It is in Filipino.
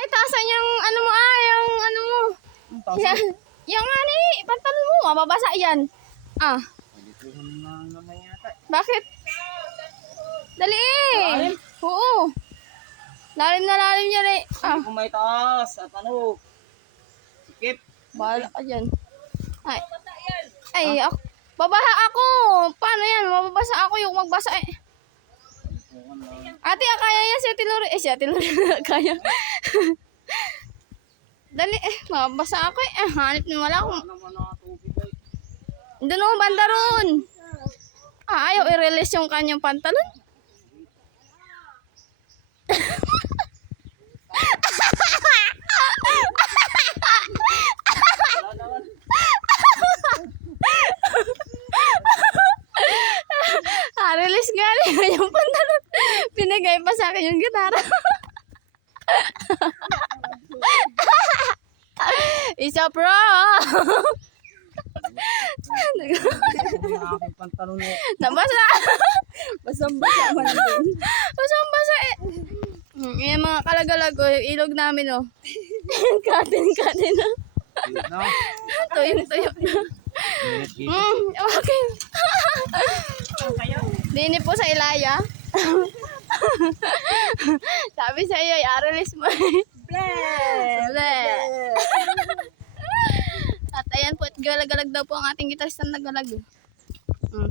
Ay, taasan yung ano mo ah, yung ano mo. Yan. Yung ano eh, pantalon mo, mababasa yan. Ah, ko bakit? Dali eh. Oo. Lalim na lalim yan eh. Ah, may taas at ano. Sikip. bahala ka dyan. Ay. Ay, ako. Babaha ako. Paano yan? Mababasa ako yung magbasa eh. Ate, ah, kaya yan si Ate Lori. Eh, si Ate Lori kaya. Dali eh, mababasa ako eh. Ah, hanip na wala akong. Doon ako banda ron. Ah, ayaw i-release yung kanyang pantalon. Ah, release nga yung pantalon. Pinagay pa sa akin yung gitara. Isa pro! Ang pantalon eh. Nabasa! Basang-basa man din. Basa eh. Mm, Yung mga kalagalago, yung ilog namin oh. katin, katin na. No? Tuyong tuyo na. Mm, okay. Dini po sa Ilaya. Sabi sa iyo, i-release mo. Bleh! Galagalag daw po ang ating gitarista na galag. Mm.